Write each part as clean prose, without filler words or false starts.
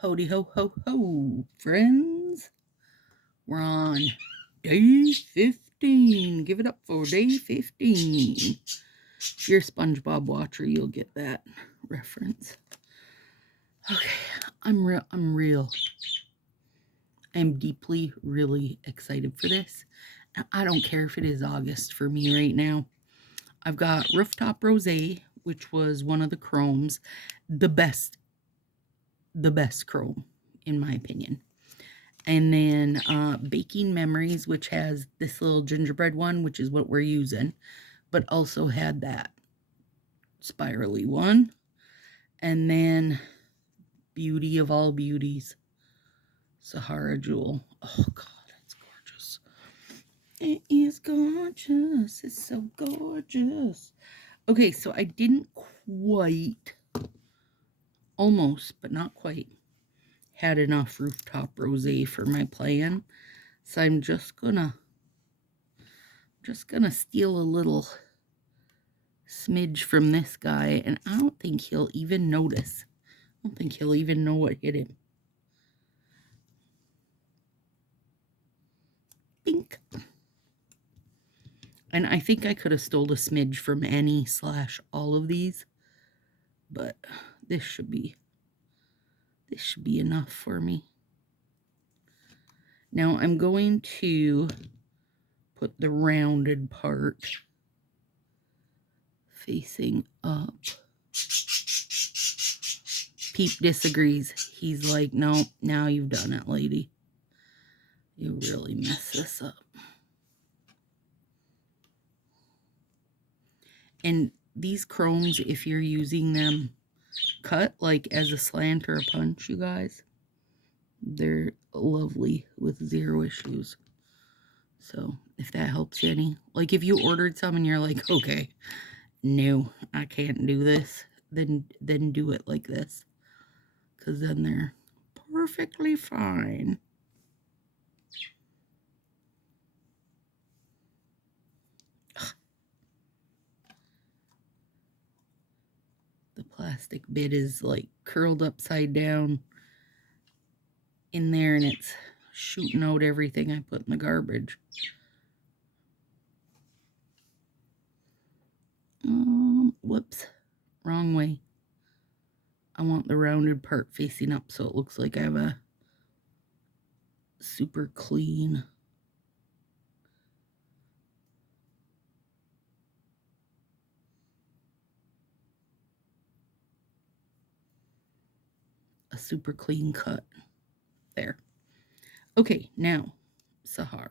Howdy ho ho ho, friends. We're on day 15. Give it up for day 15. If you're a SpongeBob watcher, you'll get that reference. Okay, I'm deeply, really excited for this. I don't care if it is August for me right now. I've got Rooftop Rosé, which was one of the chromes, the best chrome, in my opinion. And then Baking Memories, which has this little gingerbread one, which is what we're using, but also had that spirally one. And then Beauty of All Beauties, Sahara Jewel. Oh, God, it's gorgeous. It is gorgeous. It's so gorgeous. Okay, so I didn't quite, almost, but not quite, had enough Rooftop Rosé for my plan. So I'm just gonna steal a little smidge from this guy, and I don't think he'll even notice. I don't think he'll even know what hit him. Bink. And I think I could have stole a smidge from any/all of these, but this should be enough for me. Now I'm going to put the rounded part facing up. Peep disagrees. He's like, no, now you've done it, lady. You really messed this up. And these chromes, if you're using them cut like as a slant or a punch, you guys, they're lovely with 0 issues. So if that helps you any, like if you ordered some and you're like, okay, no, I can't do this, then do it like this, because then they're perfectly fine. The plastic bit is like curled upside down in there, and it's shooting out everything I put in the garbage. Whoops, wrong way. I want the rounded part facing up so it looks like I have a super clean cut there. Okay, now Sahara.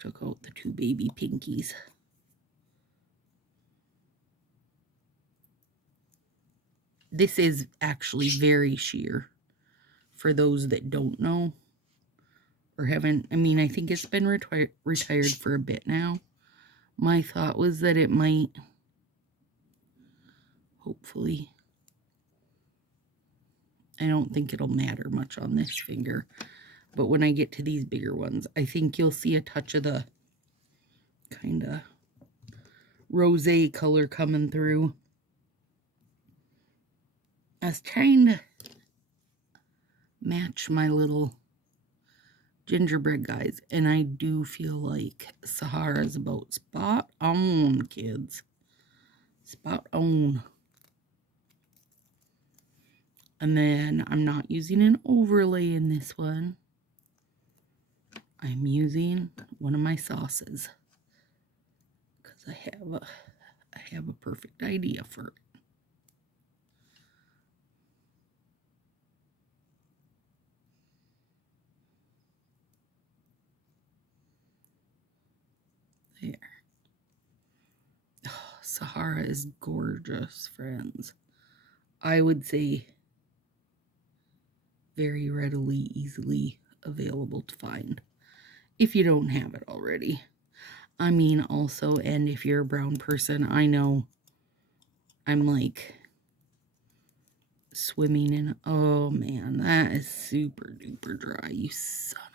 Took out the 2 baby pinkies. This is actually very sheer, for those that don't know or haven't. I mean, I think it's been retired for a bit now. My thought was that it might, hopefully, I don't think it'll matter much on this finger, but when I get to these bigger ones, I think you'll see a touch of the kind of rosé color coming through. I was trying to match my little gingerbread guys, and I do feel like Sahara's about spot on, kids. Spot on. And then I'm not using an overlay in this one. I'm using one of my sauces, because I have a perfect idea for it. There. Oh, Sahara is gorgeous, friends. I would say very readily, easily available to find if you don't have it already. I mean, also, and if you're a brown person, I know I'm like swimming in, oh man, that is super duper dry, you son of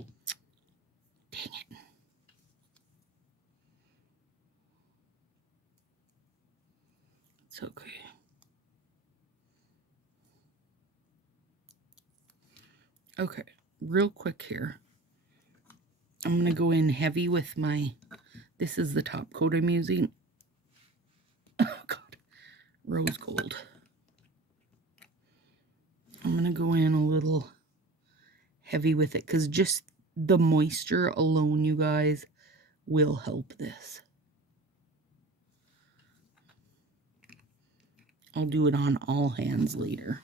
a... Dang it. It's okay. Okay, real quick here. I'm going to go in heavy with my, this is the top coat I'm using. Oh, God. Rose gold. I'm going to go in a little heavy with it because just the moisture alone, you guys, will help this. I'll do it on all hands later.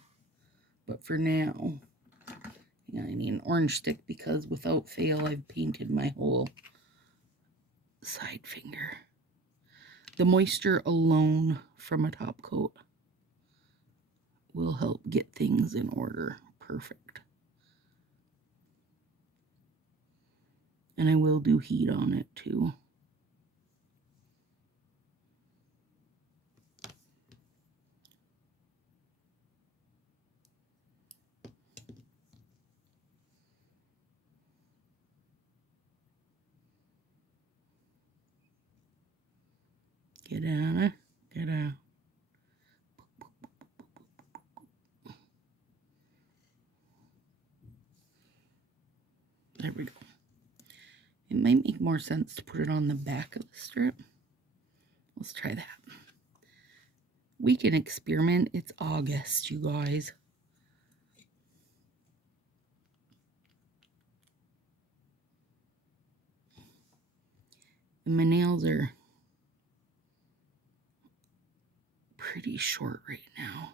But for now, I need an orange stick because without fail, I've painted my whole side finger. The moisture alone from a top coat will help get things in order. Perfect. And I will do heat on it too. Get out. Get out. There we go. It might make more sense to put it on the back of the strip. Let's try that. We can experiment. It's August, you guys. And my nails are pretty short right now.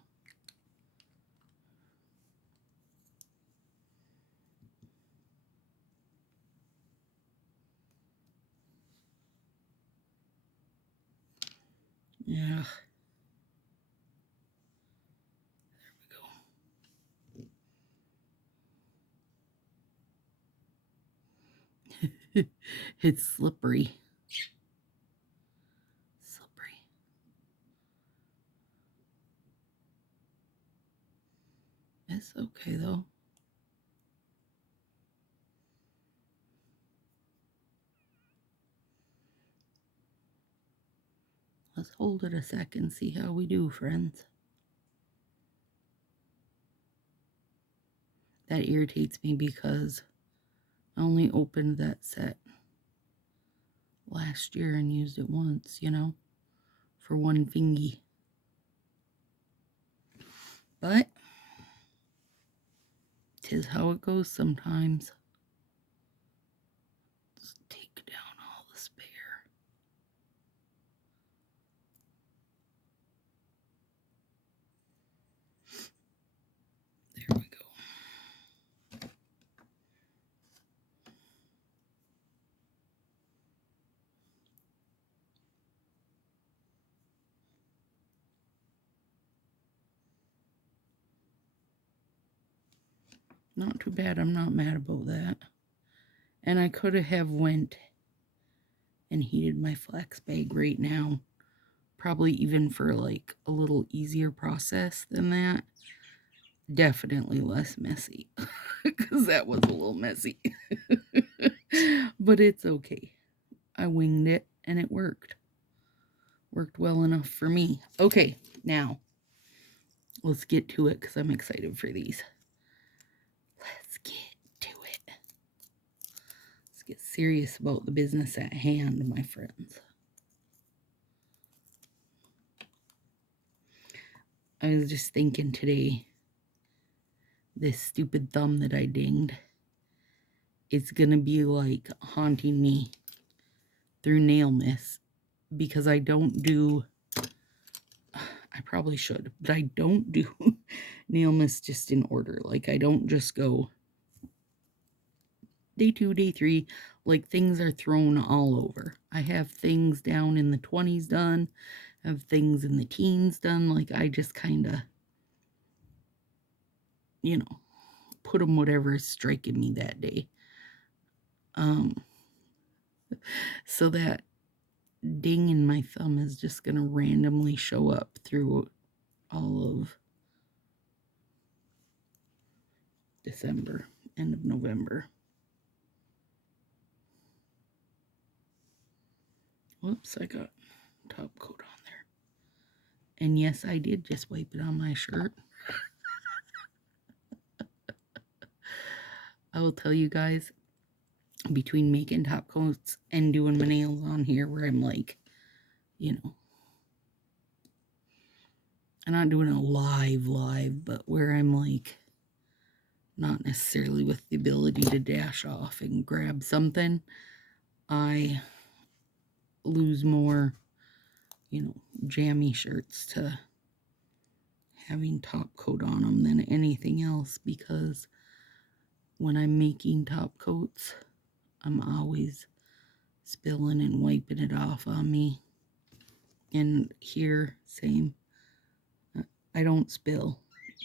Yeah. There we go. It's slippery. Slippery. It's okay though. Let's hold it a second, see how we do, friends. That irritates me because I only opened that set last year and used it once, you know, for one thingy. But 'tis how it goes sometimes. Let's take down all the spare. There we go. Not too bad. I'm not mad about that. And I could have went and heated my flax bag right now. Probably even for like a little easier process than that. Definitely less messy. Because that was a little messy. But it's okay. I winged it and it worked. Worked well enough for me. Okay, now let's get to it because I'm excited for these. Let's get to it. Let's get serious about the business at hand, my friends. I was just thinking today, this stupid thumb that I dinged, it's gonna be like haunting me through Nailmas because I don't do, I probably should, but I don't do Nailmas just in order. Like I don't just go day 2, day 3, like things are thrown all over. I have things down in the 20s done, I have things in the teens done, like I just kind of, you know, put them whatever is striking me that day. So that ding in my thumb is just going to randomly show up through all of December, end of November. Whoops, I got top coat on there. And yes, I did just wipe it on my shirt. I will tell you guys, between making top coats and doing my nails on here, where I'm like, you know, I'm not doing a live, but where I'm like, not necessarily with the ability to dash off and grab something, I lose more, you know, jammy shirts to having top coat on them than anything else, because when I'm making top coats, I'm always spilling and wiping it off on me. And here, same. I don't spill,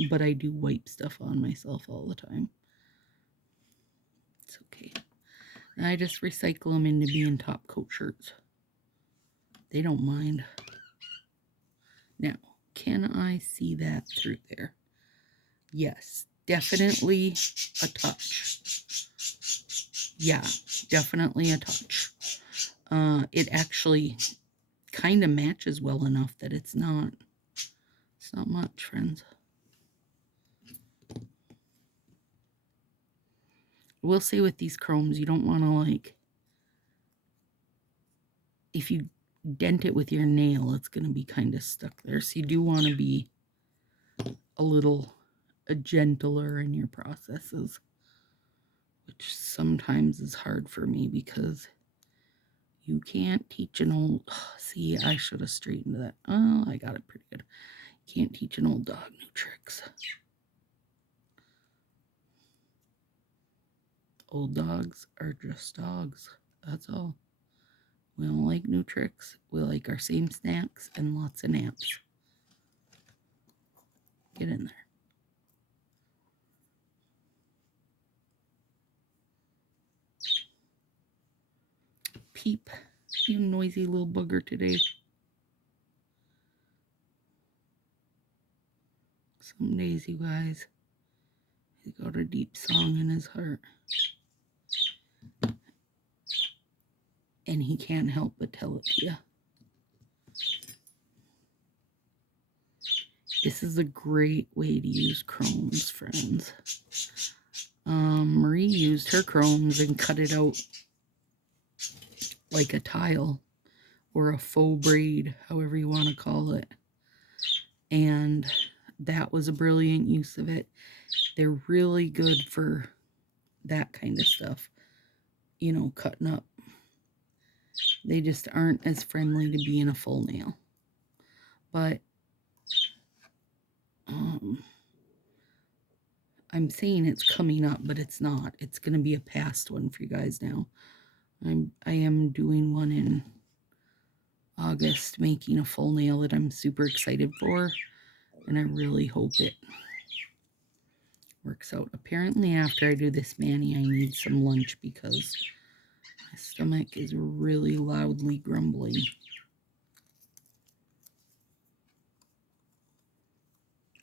but I do wipe stuff on myself all the time. It's okay. And I just recycle them into being top coat shirts. They don't mind. Now, can I see that through there? Yes, definitely a touch. Yeah, definitely a touch. It actually kind of matches well enough that it's not much, friends. We'll say with these chromes, you don't want to, like, if you dent it with your nail, it's going to be kind of stuck there. So you do want to be a little gentler in your processes, which sometimes is hard for me because you can't teach an old... See, I should have straightened that. Oh, I got it pretty good. You can't teach an old dog new tricks. Old dogs are just dogs. That's all. We don't like new tricks. We like our same snacks and lots of naps. Get in there. Peep, you noisy little bugger today. Some days, you guys, he's got a deep song in his heart. And he can't help but tell it to you. This is a great way to use chromes, friends. Marie used her chromes and cut it out like a tile or a faux braid, however you want to call it. And that was a brilliant use of it. They're really good for that kind of stuff, you know, cutting up. They just aren't as friendly to being a full nail. But I'm saying it's coming up, but it's not. It's going to be a past one for you guys now. I am doing one in August, making a full nail that I'm super excited for, and I really hope it works out. Apparently, after I do this mani, I need some lunch because my stomach is really loudly grumbling.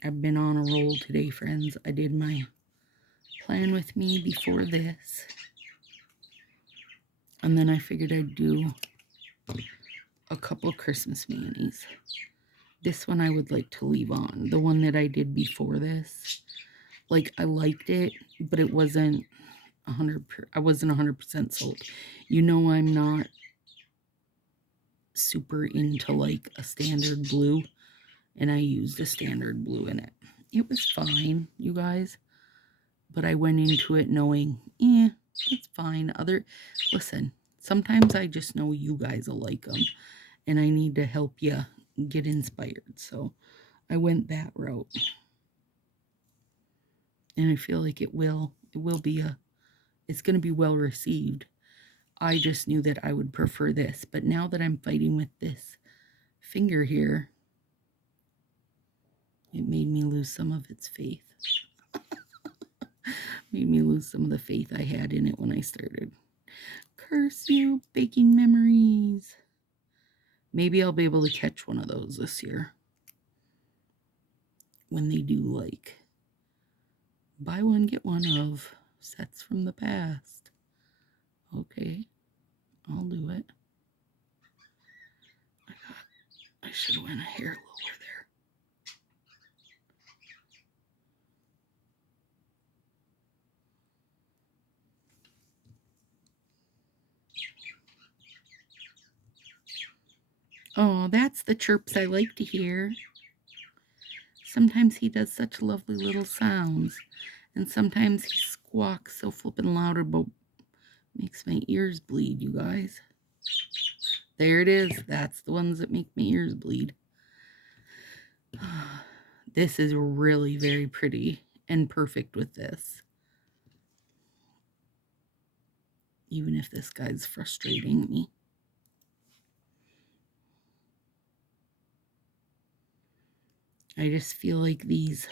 I've been on a roll today, friends. I did my plan with me before this, and then I figured I'd do a couple Christmas manis. This one I would like to leave on. The one that I did before this, like, I liked it, but it wasn't 100%. I wasn't 100% sold. You know, I'm not super into like a standard blue, and I used a standard blue in it. It was fine, you guys, but I went into it knowing, it's fine. Listen, sometimes I just know you guys will like them, and I need to help you get inspired. So I went that route, and I feel like it will be it's going to be well received. I just knew that I would prefer this, but now that I'm fighting with this finger here, it made me lose some of its faith. Made me lose some of the faith I had in it when I started. Curse you, baking memories. Maybe I'll be able to catch one of those this year. When they do, like, buy one, get one of sets from the past. Okay, I'll do it. I should have went a hair lower there. Oh, that's the chirps I like to hear. Sometimes he does such lovely little sounds. And sometimes he squawks so flippin' loud about makes my ears bleed, you guys. There it is. That's the ones that make my ears bleed. This is really very pretty and perfect with this. Even if this guy's frustrating me. I just feel like these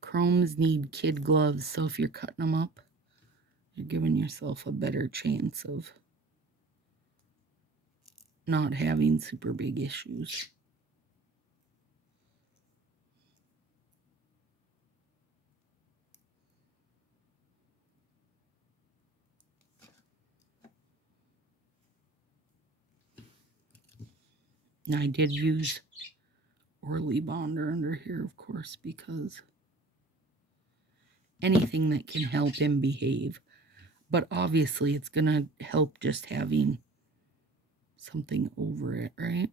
chromes need kid gloves, so if you're cutting them up, you're giving yourself a better chance of not having super big issues. And I did use Orly Bonder under here, of course, because anything that can help him behave. But obviously it's going to help just having something over it, right?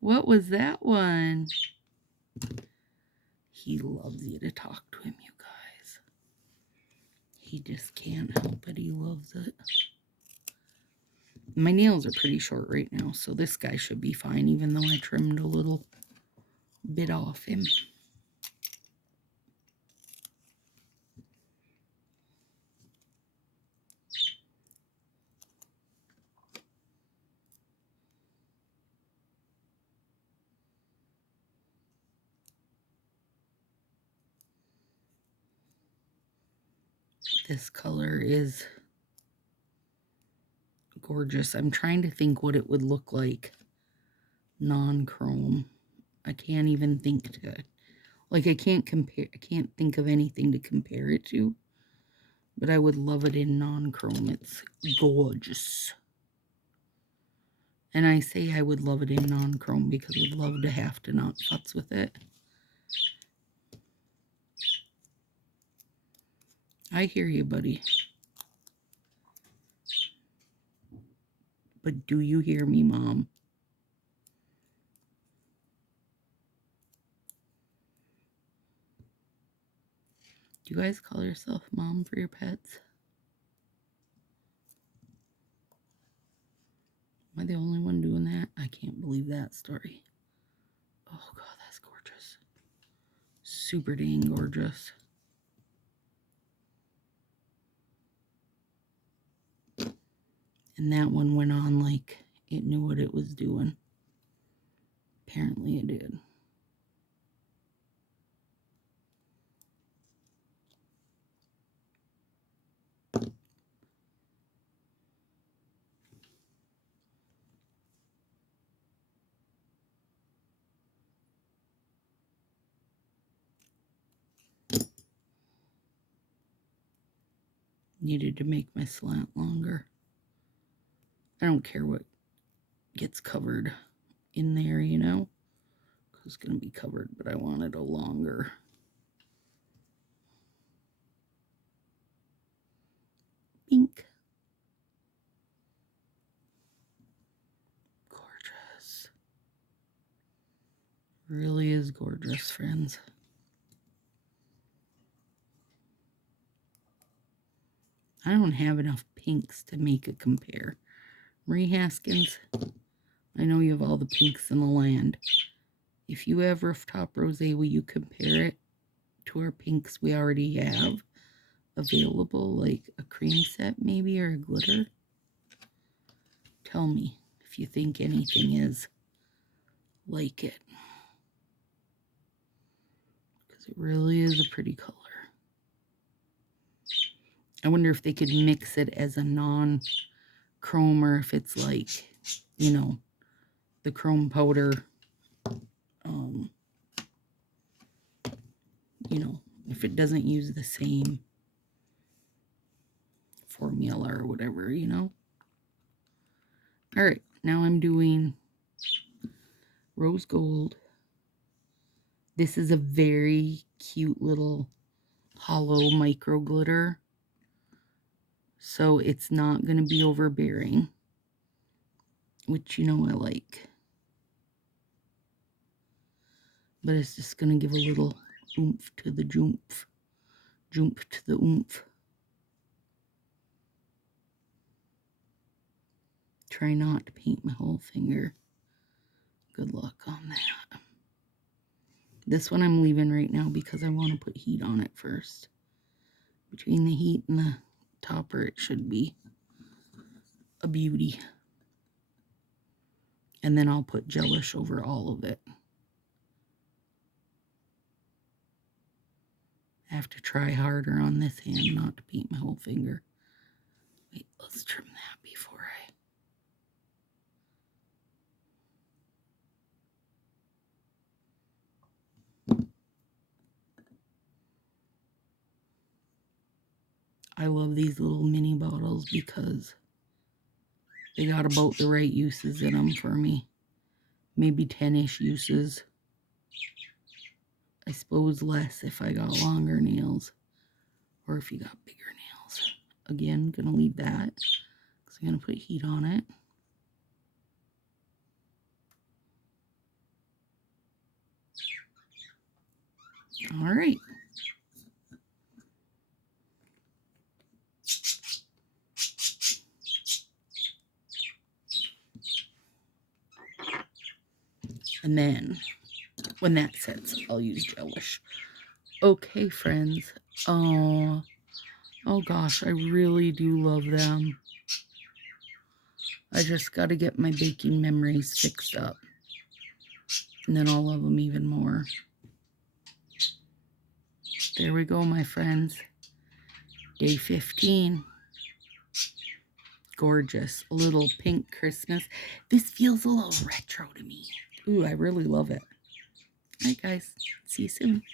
What was that one? He loves you to talk to him, you guys. He just can't help it. He loves it. My nails are pretty short right now, so this guy should be fine, even though I trimmed a little bit off him. This color is gorgeous. I'm trying to think what it would look like non-chrome. I can't even think to, like, I can't think of anything to compare it to, but I would love it in non-chrome. It's gorgeous. And I say I would love it in non-chrome because I'd love to have to not futz with it. I hear you, buddy. But do you hear me, Mom? Do you guys call yourself Mom for your pets? Am I the only one doing that? I can't believe that story. Oh, God, that's gorgeous. Super dang gorgeous. And that one went on like it knew what it was doing. Apparently it did. Needed to make my slant longer. I don't care what gets covered in there, you know. It's going to be covered, but I want it a longer. Pink. Gorgeous. Really is gorgeous, friends. I don't have enough pinks to make a compare. Marie Haskins, I know you have all the pinks in the land. If you have rooftop rosé, will you compare it to our pinks we already have available, like a cream set maybe, or a glitter? Tell me if you think anything is like it. Because it really is a pretty color. I wonder if they could mix it as a non-chrome, or if it's like, you know, the chrome powder if it doesn't use the same formula or whatever, you know. All right, now I'm doing rose gold. This is a very cute little hollow micro glitter, so it's not going to be overbearing, which you know I like. But it's just going to give a little oomph to the joomph. Joomph to the oomph. Try not to paint my whole finger. Good luck on that. This one I'm leaving right now because I want to put heat on it first. Between the heat and the topper, it should be a beauty. And then I'll put gelish over all of it. I have to try harder on this hand not to paint my whole finger. Wait, let's trim that before I love these little mini bottles because they got about the right uses in them for me. Maybe 10-ish uses. I suppose less if I got longer nails or if you got bigger nails. Again, gonna leave that because I'm gonna put heat on it. All right. And then when that sets, I'll use gelish. Okay, friends. Oh gosh, I really do love them. I just got to get my baking memories fixed up. And then I'll love them even more. There we go, my friends. Day 15. Gorgeous. A little pink Christmas. This feels a little retro to me. Ooh, I really love it. All right, guys. See you soon.